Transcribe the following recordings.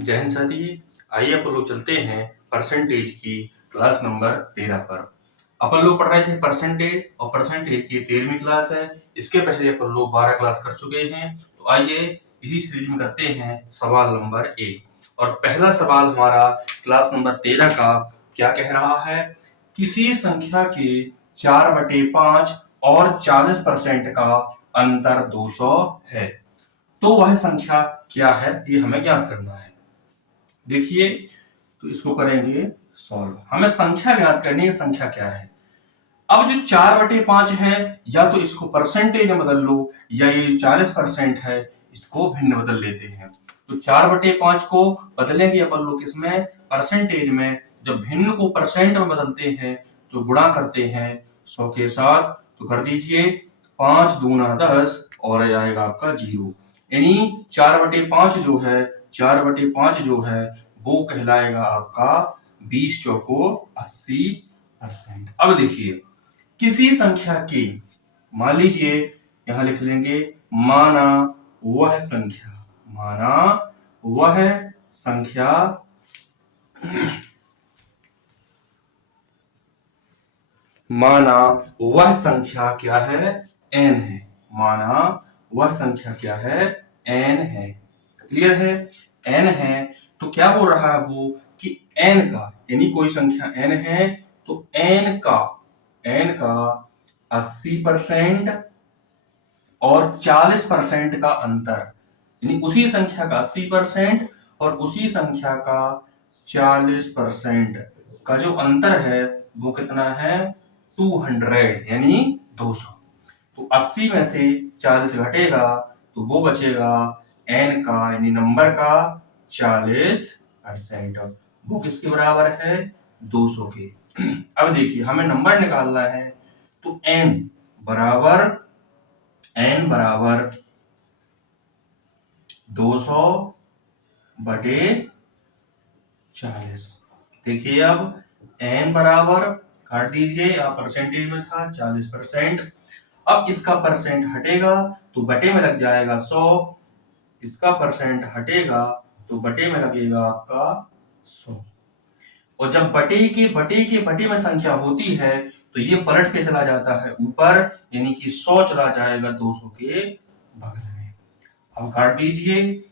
जय हिंद साथी। आइए अपन लोग चलते हैं परसेंटेज की क्लास नंबर 13 पर। अपन लोग पढ़ रहे थे परसेंटेज, और परसेंटेज की 13वीं क्लास है। इसके पहले अपन लोग 12 क्लास कर चुके हैं। तो आइए इसी सीरीज में करते हैं सवाल नंबर 1। और पहला सवाल हमारा क्लास नंबर 13 का क्या कह रहा है? किसी संख्या के 4/5 और 40% का अंतर 200 है, तो वह संख्या क्या है? ये हमें ज्ञात करना है। देखिए, तो इसको करेंगे सॉल्व। हमें संख्या ज्ञात करनी है, संख्या क्या है। अब जो 4/5 है, या तो इसको परसेंटेज में बदल लो, या ये 40% है, इसको भिन्न बदल लेते हैं। तो 4/5 को बदलेंगे अपन लोग किसमें? परसेंटेज में। जब भिन्न को परसेंट में बदलते हैं तो गुणा करते हैं 100 के साथ। तो कर दीजिए 5 दूना 10 और आएगा आपका 0। यानी 4/5 जो है, 4/5 जो है वो कहलाएगा आपका 20 चौको 80%। अब देखिए, किसी संख्या के, मान लीजिए यहां लिख लेंगे माना वह संख्या, माना वह संख्या माना वह संख्या क्या है? n है। माना वह संख्या क्या है? n है। क्लियर है? n है तो क्या बोल रहा है वो कि n का, यानी कोई संख्या n है तो n का 80% और 40% का अंतर, यानी उसी संख्या का 80% और उसी संख्या का 40% का जो अंतर है वो कितना है? 200, यानी 200। तो 80 में से 40 घटेगा तो वो बचेगा n का, यानी नंबर का 40%। वो किसके बराबर है? 200 के। अब देखिए, हमें नंबर निकालना है, तो n बराबर 200/40। देखिए, अब n बराबर, काट दीजिए, यहाँ परसेंटेज में था 40%। अब इसका परसेंट हटेगा तो बटे में लग जाएगा 100। इसका परसेंट हटेगा तो बटे में लगेगा आपका 100। और जब बटे में संख्या होती है तो ये पलट के चला जाता है ऊपर, यानी कि 100 चला जाएगा 200 के बगल में। अब काट दीजिए,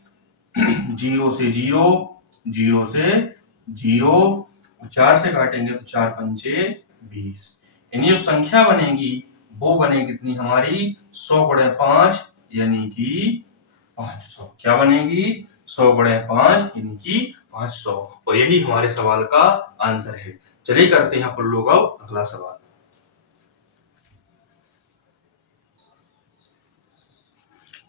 0 से 0, 0 से 0, 4 से काटेंगे तो 4 पंचे 20। यानी जो संख्या बनेगी वो बनेगी कितनी हमारी? 100/5, यानी कि 500। क्या बनेगी? 100/5 यानी कि 500। और यही हमारे सवाल का आंसर है। चलिए करते हैं अपन लोग अब अगला सवाल।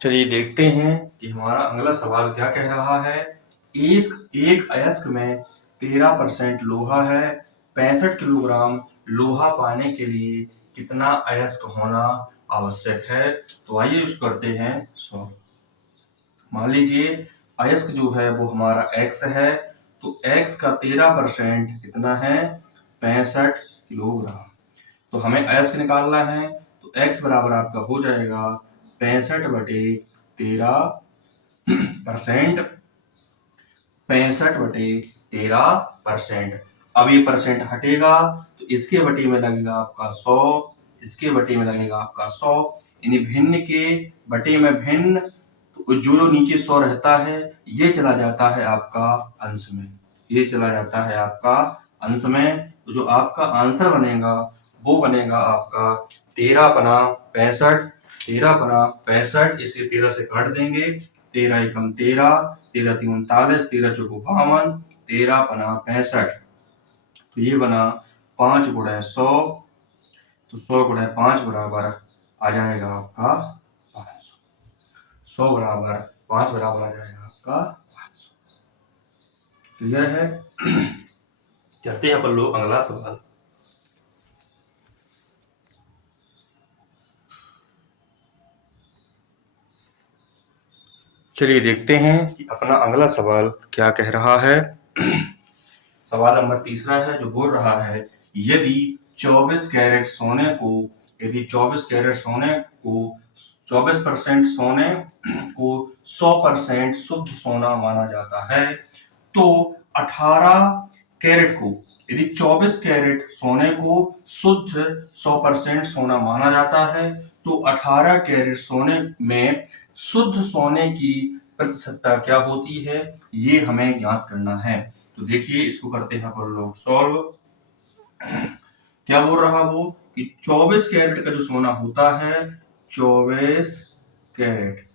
चलिए देखते हैं कि हमारा अगला सवाल क्या कह रहा है। एक अयस्क में 13% लोहा है। 65 किलोग्राम लोहा पाने के लिए कितना अयस्क होना आवश्यक है? तो आइए उसको करते हैं सॉल्व। मान लीजिए अयस्क जो है वो हमारा x है, तो x का 13% कितना है? 65 किलोग्राम। तो हमें अयस्क निकालना है, तो x बराबर आपका हो जाएगा 65/13%। 65/13%। अब ये परसेंट हटेगा तो इसके बटे में लगेगा आपका 100, इसके बटे में लगेगा आपका 100, यानी भिन्न के बटे में भिन्न। तो जो नीचे 100 रहता है ये चला जाता है आपका अंश में, ये चला जाता है आपका अंश में। तो जो आपका आंसर बनेगा वो बनेगा आपका 13/65। 13/65, इसे 13 से काट देंगे, 13 एकम 13, 13 तीन 39, 13 चौको 52, 13/65। तो ये बना 5/100। तो 100/5 बराबर आ जाएगा आपका 500। 100 बराबर 5 बराबर आ जाएगा आपका 500। क्लियर है? चलते हैं अपन लोग अगला सवाल। चलिए देखते हैं कि अपना अगला सवाल क्या कह रहा है। सवाल नंबर तीसरा है, जो बोल रहा है यदि 24 कैरेट सोने को, यदि 24 कैरेट सोने को 24% सोने को 100% शुद्ध सोना माना जाता है, तो 18 कैरेट को, यदि 24 कैरेट सोने को शुद्ध 100% सोना माना जाता है, तो 18 कैरेट सोने में शुद्ध सोने की प्रतिशतता क्या होती है, ये हमें ज्ञात करना है। तो देखिए इसको करते हैं अपन लोग सॉल्व। क्या बोल रहा वो कि 24 कैरेट का जो सोना होता है, 24 कैरेट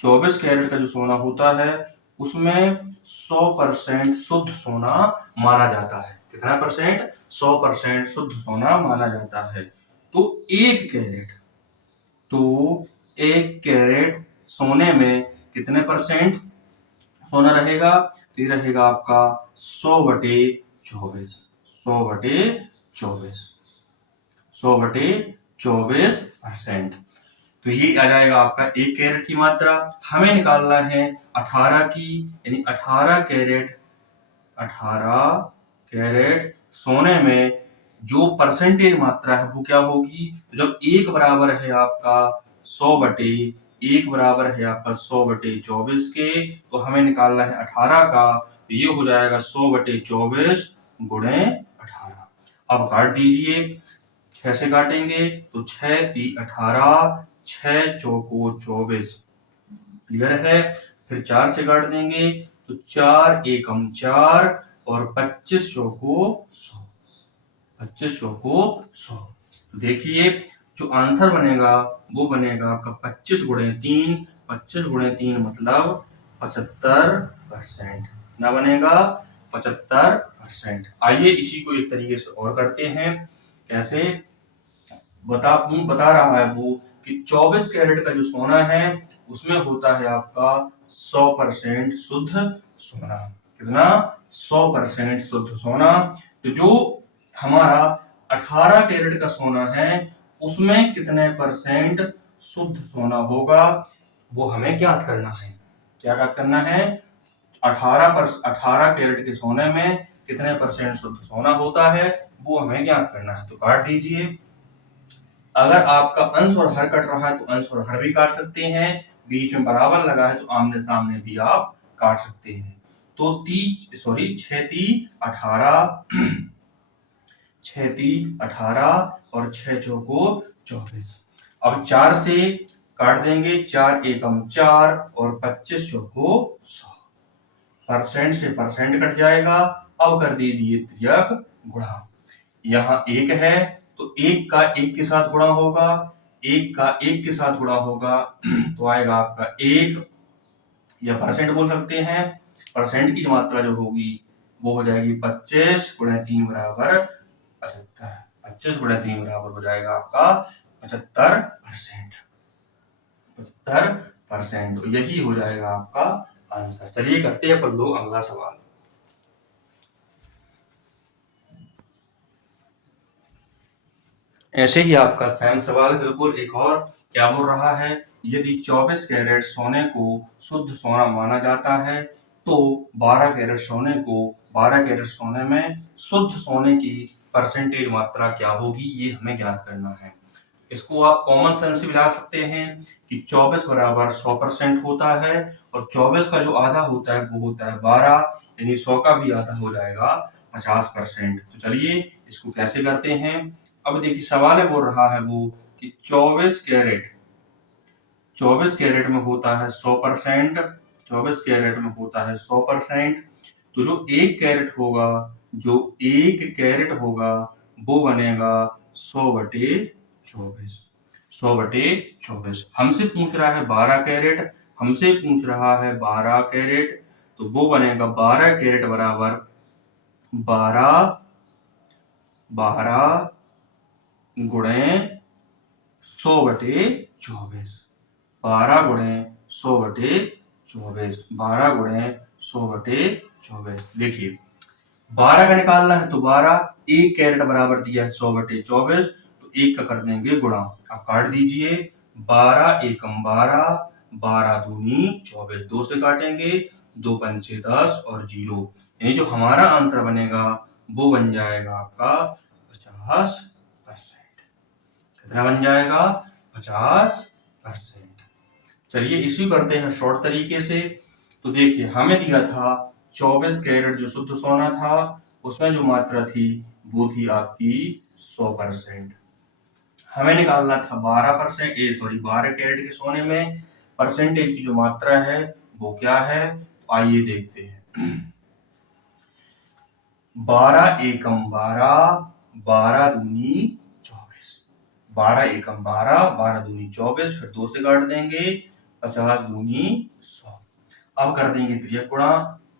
24 कैरेट का जो सोना होता है उसमें 100% शुद्ध सोना माना जाता है। कितना परसेंट? 100% शुद्ध सोना माना जाता है। तो एक कैरेट सोने में कितने परसेंट सोना रहेगा? तो ये रहेगा आपका 100/24, 100/24%। तो ये आ जाएगा आपका 1 कैरेट की मात्रा। हमें निकालना है 18 की, यानी 18 कैरेट सोने में जो परसेंटेज मात्रा है वो क्या होगी? जब एक बराबर है आपका 100/24 के, तो हमें निकालना है 18 का, तो ये हो जाएगा 100/24 गुणे 18। अब काट दीजिए, 6 से काटेंगे तो 6 × 18, 6 चौको 24, क्लियर है। फिर 4 से काट देंगे तो 4 एकम 4 और 25 चौको 100, 25 चौको 100। तो देखिए जो आंसर बनेगा वो बनेगा आपका 25 × 3, 25 × 3 मतलब 75%। ना बनेगा 75%। आइए इसी को इस तरीके से और करते हैं। कैसे? बता रहा है वो कि 24 कैरेट का जो सोना है उसमें होता है आपका 100% शुद्ध सोना। कितना? 100% शुद्ध सोना। तो जो हमारा 18 कैरेट का सोना है उसमें कितने परसेंट शुद्ध सोना होगा, वो हमें ज्ञात करना है। क्या ज्ञात करना है? 18 कैरेट के सोने में कितने परसेंट शुद्ध सोना होता है वो हमें ज्ञात करना है। तो काट दीजिए। अगर आपका अंश और हर कट रहा है तो अंश और हर भी काट सकते हैं, बीच में बराबर लगा है तो आमने सामने भी आप काट सकते हैं। तो 18 और 6 चौको 24। अब 4 से काट देंगे, 4 एकम 4 और 25 चौको 100, परसेंट से परसेंट कट जाएगा। अब कर दीजिए त्रियक गुणा। यहाँ 1 है तो 1 का 1 के साथ गुणा होगा, 1 का 1 के साथ गुणा होगा तो आएगा आपका 1, या परसेंट बोल सकते हैं। परसेंट की मात्रा जो होगी वो हो जाएगी 25 × 3 बराबर 75। 25 × 3 बराबर हो जाएगा आपका 75%। 75%, यही हो जाएगा आपका आंसर। चलिए करते हैं अपन लोग अगला सवाल। ऐसे ही आपका सेम सवाल बिल्कुल एक और क्या बोल रहा है, यदि 24 कैरेट सोने को शुद्ध सोना माना जाता है तो 12 कैरेट सोने में शुद्ध सोने की परसेंटेज मात्रा क्या होगी, ये हमें ज्ञात करना है। इसको आप कॉमन सेंस से मिला सकते हैं कि 24 बराबर 100% होता है और 24 का जो आधा होता है वो होता है 12, यानी 100 का भी आधा हो जाएगा 50%। तो चलिए इसको कैसे करते हैं। अब देखिए सवाल में बोल रहा है वो कि 24 कैरेट में होता है 100%, 24 कैरेट में होता है 100%। तो जो एक कैरेट होगा वो बनेगा 100/24, 100/24। हमसे पूछ रहा है 12 कैरेट, तो वो बनेगा 12 कैरेट बराबर 12 गुणे 100/24, 12 गुणे 100/24, 12 गुणे 100/24। देखिए 12 का निकालना है तो 12, 1 कैरेट बराबर दिया है 100/24, तो 1 का कर देंगे गुणा। अब काट दीजिए, 12 एकम 12, 12 दूनी 24, 2 से काटेंगे, 2 पंचे 10 और 0, यानी जो हमारा आंसर बनेगा वो बन जाएगा आपका 50%। कितना बन जाएगा? 50%। चलिए इसी करते हैं शॉर्ट तरीके से। तो देखिए हमें दिया था 24 कैरेट जो शुद्ध सोना था उसमें जो मात्रा थी वो थी आपकी 100%। हमें निकालना था 12 कैरेट के सोने में परसेंटेज की जो मात्रा है वो क्या है, तो आइए देखते हैं। 12 एकम 12, 12 दूनी 24, 12 एकम 12, 12 दूनी 24, फिर 2 से काट देंगे, 50 दूनी 100। अब कर देंगे त्रियक गुणा,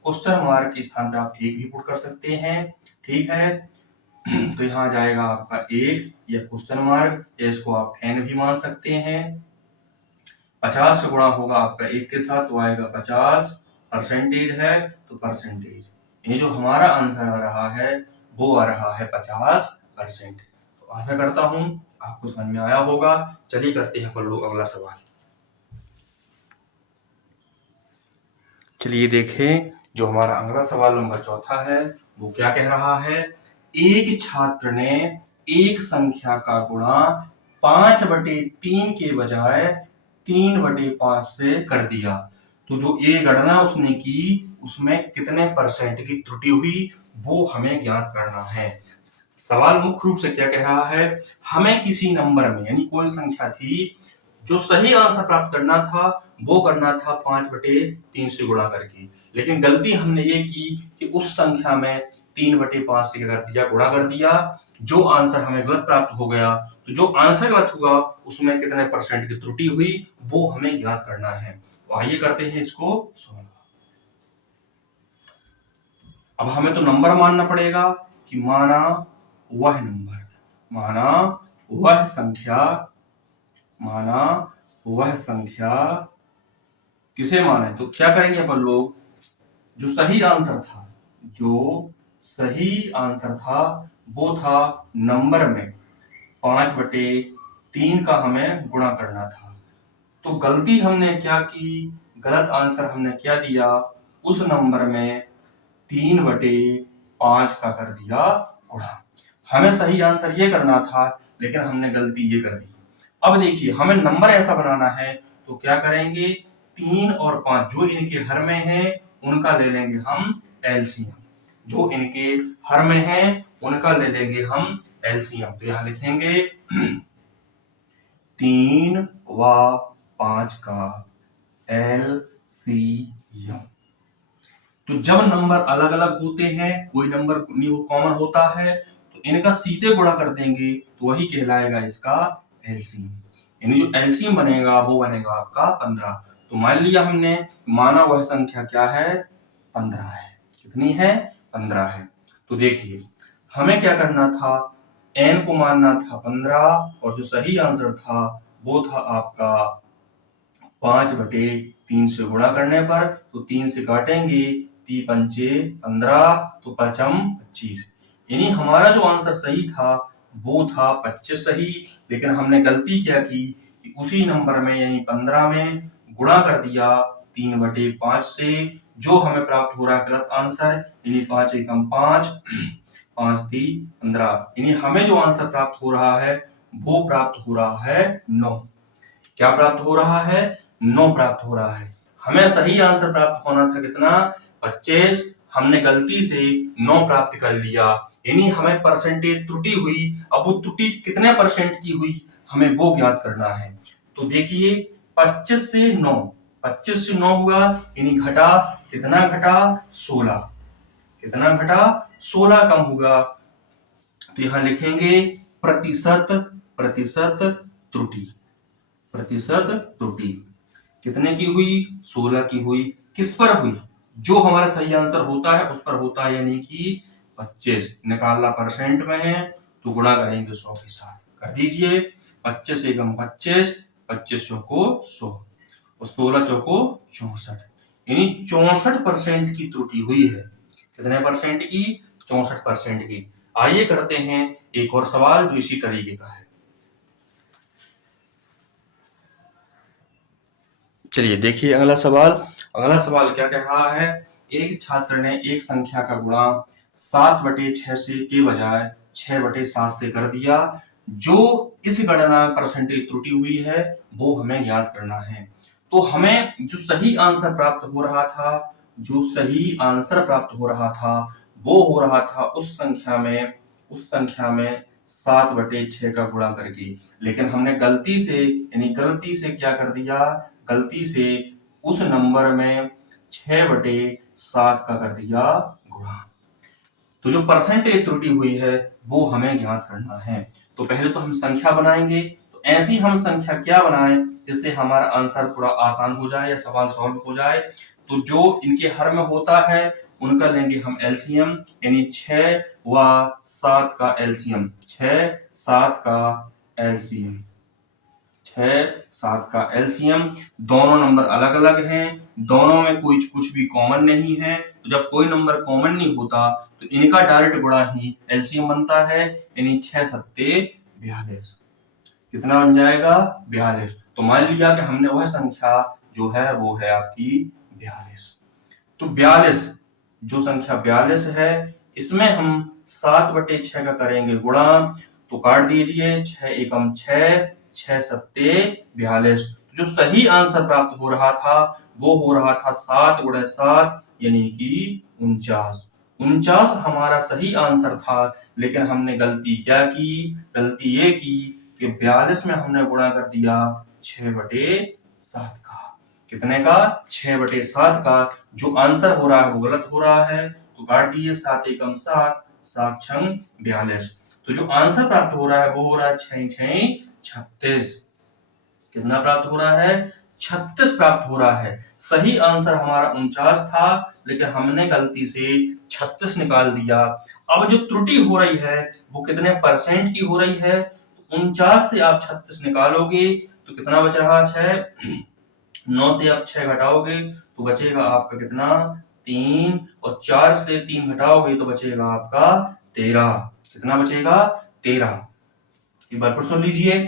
क्वेश्चन मार्क के स्थान पर आप एक भी पुट कर सकते हैं, ठीक है। तो यहाँ जाएगा आपका एक या क्वेश्चन मार्क, या इसको आप एन भी मान सकते हैं। 50 का गुणा होगा आपका एक के साथ, तो आएगा 50, परसेंटेज है तो परसेंटेज, ये जो हमारा आंसर आ रहा है वो आ रहा है 50%। तो आशा करता हूं आपको समझ में आया होगा। चलिए करते हैं पल्लू अगला सवाल। चलिए देखें, जो हमारा अगला सवाल नंबर चौथा है वो क्या कह रहा है। एक छात्र ने एक संख्या का गुणा 5/3 के बजाय 3/5 से कर दिया, तो जो ये गणना उसने की उसमें कितने परसेंट की त्रुटि हुई वो हमें ज्ञात करना है। सवाल मुख्य रूप से क्या कह रहा है, हमें किसी नंबर में यानी कोई संख्या थी, जो सही आंसर प्राप्त करना था वो करना था 5/3 से गुणा करके, लेकिन गलती हमने ये की कि उस संख्या में 3/5 से कर दिया, गुणा कर दिया, जो आंसर हमें गलत प्राप्त हो गया। तो जो आंसर गलत हुआ उसमें कितने परसेंट की त्रुटि हुई वो हमें ज्ञात करना है। तो आइए करते हैं इसको सॉल्व। अब हमें तो नंबर मानना पड़ेगा कि माना वह नंबर, माना वह संख्या, माना वह संख्या, किसे माने, तो क्या करेंगे अपन लोग, जो सही आंसर था, जो सही आंसर था वो था नंबर में 5/3 का हमें गुणा करना था। तो गलती हमने क्या की, गलत आंसर हमने क्या दिया, उस नंबर में 3/5 का कर दिया गुणा। हमें सही आंसर ये करना था लेकिन हमने गलती ये कर दी। अब देखिए हमें नंबर ऐसा बनाना है तो क्या करेंगे, 3 और 5 जो इनके हर में है उनका ले लेंगे हम एलसीएम, जो इनके हर में है उनका ले लेंगे हम एलसीएम। तो यहां लिखेंगे 3 व 5 का एलसीएम। तो जब नंबर अलग अलग होते हैं, कोई नंबर कॉमन होता है, तो इनका सीधे गुणा कर देंगे तो वही कहलाएगा इसका एलसीएम। यानी जो एलसीएम बनेगा वो बनेगा आपका 15। तो मान लिया हमने, माना वह संख्या क्या है, 15 है। कितनी है, 15 है। तो देखिए हमें क्या करना था, एन को मानना था 15 और जो सही आंसर था वो था आपका 5/3 से गुणा करने पर, तो 3 से काटेंगे, 3 पंचे 15, तो 25। यानी हमारा जो आंसर सही था वो था 25 सही, लेकिन हमने गलती क्या की कि उसी नंबर में यानी 15 में गुणा कर दिया 3/5 से, जो हमें प्राप्त हो रहा है गलत आंसर, यानी 5 एकम 5, 5 3 15, यानी हमें जो आंसर प्राप्त हो रहा है वो प्राप्त हो रहा है 9। क्या प्राप्त हो रहा है, 9 प्राप्त हो रहा है। हमें सही आंसर प्राप्त होना था कितना, 25, हमने गलती से 9 प्राप्त कर लिया, यानी हमें परसेंटेज त्रुटि हुई। अब वो त्रुटि कितने परसेंट की हुई हमें वो ज्ञात करना है। तो देखिए 25 से 9, 25 से 9 हुआ, यानी घटा, कितना घटा, 16, कितना घटा, 16 कम हुआ। तो यहां लिखेंगे प्रतिशत, प्रतिशत त्रुटि, प्रतिशत त्रुटि कितने की हुई, 16 की हुई। किस पर हुई, जो हमारा सही आंसर होता है उस पर होता है, यानी कि 25 निकालना परसेंट में है तो गुणा करेंगे 100 के साथ, कर दीजिए 25 एकम 25, 25 चौको 100 और 16 चौको 64, यानी 64% की त्रुटि हुई है। कितने परसेंट की, 64% की। आइए करते हैं एक और सवाल जो इसी तरीके का है। चलिए देखिए अगला सवाल, अगला सवाल क्या कह रहा है, एक छात्र ने एक संख्या का गुणा 7/6 से के बजाय 6/7 से कर दिया, जो इस गणना में परसेंटेज त्रुटि हुई है वो हमें ज्ञात करना है। तो हमें जो सही आंसर प्राप्त हो रहा था जो सही आंसर प्राप्त हो रहा था वो हो रहा था उस संख्या में 7/6 का गुणा करके, लेकिन हमने गलती से क्या कर दिया, गलती से उस नंबर में 6/7 का कर दिया गुणा। तो जो परसेंटेज त्रुटि हुई है वो हमें ज्ञात करना है। तो पहले तो हम संख्या बनाएंगे, तो ऐसी हम संख्या क्या बनाएं जिससे हमारा आंसर थोड़ा आसान हो जाए या सवाल सॉल्व हो जाए। तो जो इनके हर में होता है उनका लेंगे हम एलसीएम, यानी 6 व 7 का एलसीएम, 6 7 का एलसीएम, 6 7 का एलसीएम। दोनों नंबर अलग अलग हैं, दोनों में कोई कुछ भी कॉमन नहीं है, तो जब कोई नंबर कॉमन नहीं होता तो इनका डायरेक्ट गुणा ही एलसीएम बनता है, यानी 6 सत्ते 42। कितना बन जाएगा, 42। तो मान लिया कि हमने वह संख्या जो है वो है आपकी 42। तो 42, जो संख्या 42 है इसमें हम 7/6 का करेंगे गुणा, तो काट दीजिए, 6 एकम 6, 6 सत्ते 42। जो सही आंसर प्राप्त हो रहा था वो हो रहा था 7/7, यानी कि 49। 49 हमारा सही आंसर था, लेकिन हमने गलती क्या की, गलती ये की कि 42 में हमने गुणा कर दिया 6/7 का। कितने का, 6/7 का। जो आंसर हो रहा है वो गलत हो रहा है, तो काट दिए, 7 एकम 7, 7 छंग 42। तो जो आंसर प्राप्त हो रहा है वो हो रहा है 6 6 36। कितना प्राप्त हो रहा है, 36 प्राप्त हो रहा है। सही आंसर हमारा 49 था, लेकिन हमने गलती से 36 निकाल दिया। अब जो त्रुटि हो रही है वो कितने परसेंट की हो रही है, 49 से आप 36 निकालोगे तो कितना बच रहा है, 9 से आप 6 घटाओगे तो बचेगा आपका कितना, 3, और 4 से 3 घटाओगे तो बचेगा आपका 13। कितना बचेगा, 13। एक बार फिर सुन लीजिए,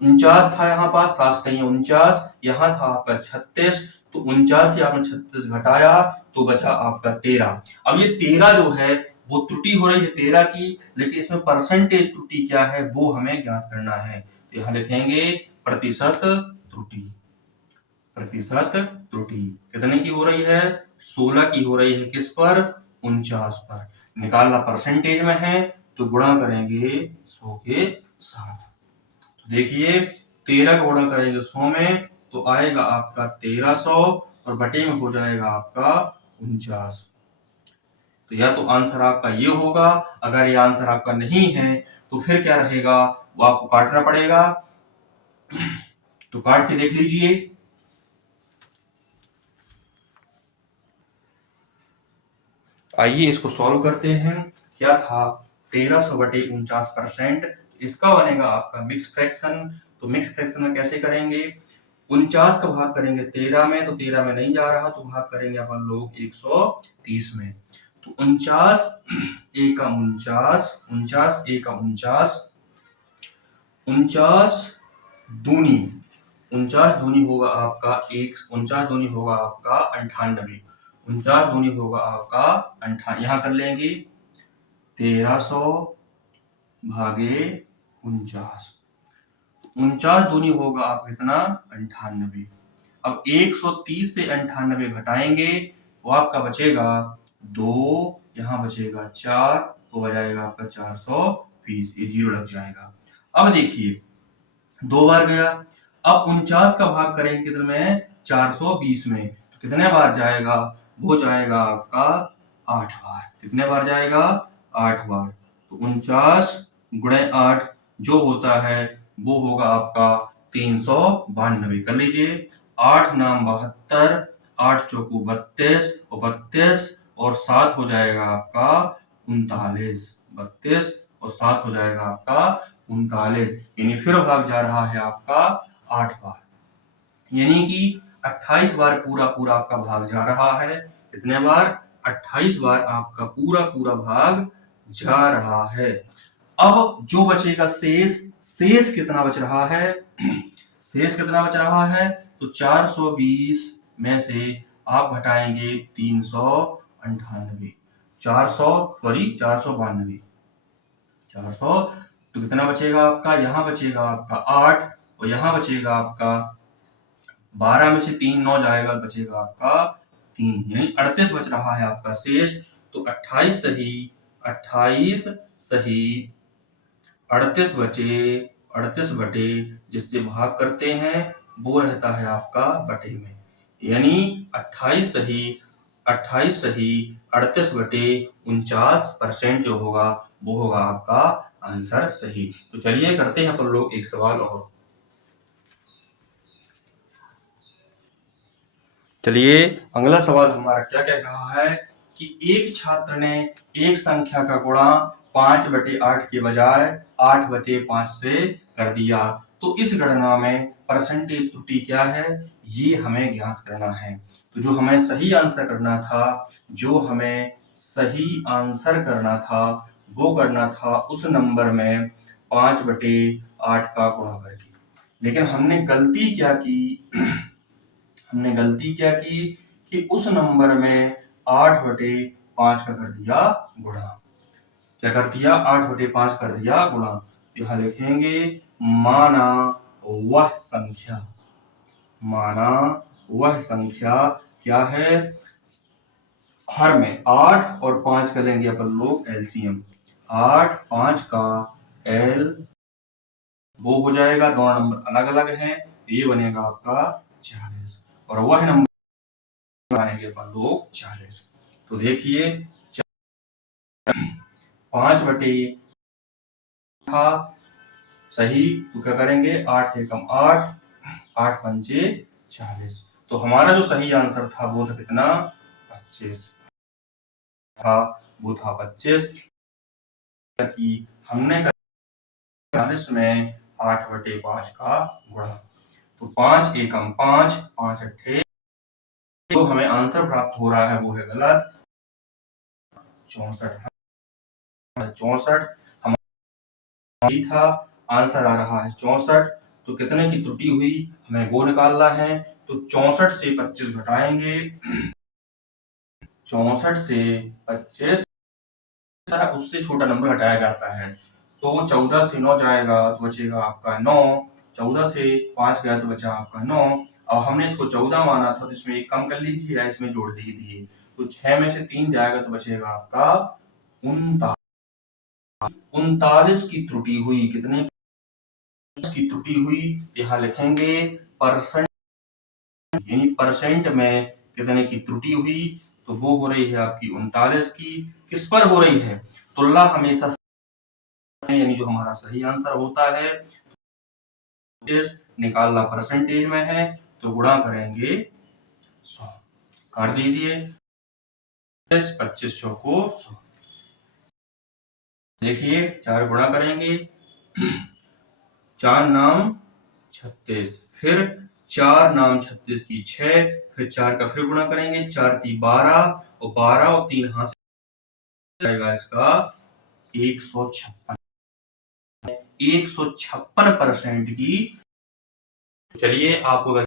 49 था यहाँ पास, 7 49, यहाँ था आपका 36, तो 49 से आपने 36 घटाया तो बचा आपका 13। अब ये 13 जो है वो त्रुटि हो रही है 13 की, लेकिन इसमें परसेंटेज त्रुटि क्या है वो हमें ज्ञात करना है। तो यहाँ लिखेंगे प्रतिशत त्रुटि। प्रतिशत त्रुटि कितने की हो रही है, 16 की हो रही है, किस पर, 49 पर। निकालना परसेंटेज में है तो गुणा करेंगे 100 के साथ। तो देखिए 13 का गुणा करेंगे 100 में तो आएगा आपका 1300, और बटे में हो जाएगा आपका 49। तो या तो आंसर आपका ये होगा, अगर ये आंसर आपका नहीं है तो फिर क्या रहेगा, वो आपको काटना पड़ेगा। तो काट के देख लीजिए, आइए इसको सॉल्व करते हैं। क्या था, 1300/49%, इसका बनेगा आपका मिक्स फ्रैक्शन। तो मिक्स फ्रैक्शन में कैसे करेंगे, 49 का भाग करेंगे 13 में, तो 13 में नहीं जा रहा तो भाग करेंगे अपन लोग 130 में। तो 49 एक 49, 49 एक 49, 49 दूनी, 49 दूनी होगा आपका 49 दूनी होगा आपका 98, 49 दूनी होगा आपका 98। यहां कर लेंगे 1300 भागे 49, 49 दूनी होगा आप कितना, 98। अब 130 से 98 घटाएंगे वो आपका बचेगा 2, यहाँ बचेगा 4, तो हो जाएगा आपका 420, ये जीरो लग जाएगा। अब देखिए 2 बार गया, अब 49 का भाग करेंगे कितने में, 420 में, तो कितने बार जाएगा, वो जाएगा आपका 8 बार। कितने बार जाएगा, 8 बार। तो 49 गुणे 8 जो होता है वो होगा आपका 392। कर लीजिए, 8 नाम 72, 8 चौको 32, और 32 और 7 हो जाएगा आपका 39, 32 और 7 हो जाएगा आपका 39, यानी फिर भाग जा रहा है आपका 8 बार, यानी कि 28 बार पूरा पूरा आपका भाग जा रहा है। कितने बार, 28 बार आपका पूरा पूरा भाग जा रहा है। अब जो बचेगा शेष, शेष कितना बच रहा है, शेष कितना बच रहा है, तो 420 में से आप घटाएंगे 398, 492, 400, तो कितना बचेगा आपका, यहाँ बचेगा आपका 8, और यहाँ बचेगा आपका 12 में से 3 9 जाएगा, बचेगा आपका 3 यानी 38 बच रहा है आपका शेष। तो 28 सही 38 बचे 38 बटे जिससे भाग करते हैं वो रहता है आपका बटे में, यानी 28 सही 38 बटे 49% जो होगा वो होगा आपका आंसर सही। तो चलिए करते हैं अपन लोग एक सवाल और। चलिए अगला सवाल हमारा क्या कह रहा है कि एक छात्र ने एक संख्या का गुणा 5/8 के बजाय 8/5 से कर दिया, तो इस गणना में परसेंटेज त्रुटि क्या है ये हमें ज्ञात करना है। तो जो हमें सही आंसर करना था वो करना था उस नंबर में 5/8 का गुणा करके, लेकिन हमने गलती क्या की कि उस नंबर में 8/5 का कर दिया गुणा। क्या कर दिया 8/5 कर दिया गुणा। यहां लिखेंगे माना वह संख्या क्या है, हर में 8 और 5 का लेंगे अपन लोग एलसीएम। 8 5 का एल वो हो जाएगा, दोनों नंबर अलग अलग हैं, ये बनेगा आपका 40 और वह नंबर आएंगे अपन लोग 40। तो देखिए 5/8 था सही, तो क्या करेंगे 8 से कम 8 8 पंचे 40। तो हमारा जो सही आंसर था वो था कितना 25 था, वो था 25 कि हमने 40 में 8/5 का गुणा। तो 5 एकम 5 5 अट्ठे, तो हमें आंसर प्राप्त हो रहा है वो है गलत 64 हमारी था, आंसर आ रहा है 64। तो कितने की त्रुटि हुई हमें वो निकालना है। तो 64 से 25 घटाएंगे, 64 से 25 उससे छोटा नंबर हटाया जाता है। तो 14 से 9 जाएगा तो बचेगा आपका 9, 14 से 5 गया तो बचा आपका 9। अब हमने इसको 14 माना था तो इसमें एक कम कर लीजिए या इसमें जोड़ दीजिए। तो 6 में से 3 जाएगा तो बचेगा आपका 39 की त्रुटि हुई। कितने की त्रुटि हुई यहाँ लिखेंगे परसेंट, यानी परसेंट में कितने की त्रुटि हुई, तो वो हो रही है आपकी 39 की। किस पर हो रही है, तुलना हमेशा यानी जो हमारा सही आंसर होता है निकालना परसेंटेज में है तो गुणा करेंगे 100, कर दीजिए 25 चौको 100। देखिए 4 गुणा करेंगे 4 नाम 36, फिर 4 नाम 36 की 6, फिर 4 का फिर गुणा करेंगे 4 × 3 12 और 12 और 3 हाथ से जाएगा इसका 156% की। चलिए आपको अगर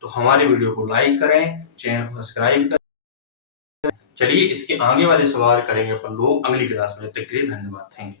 तो हमारे वीडियो को लाइक करें, चैनल को सब्सक्राइब करें। चलिए इसके आगे वाले सवाल करेंगे अपन लोग अगली क्लास में। तब तक के लिए धन्यवाद, थैंक यू।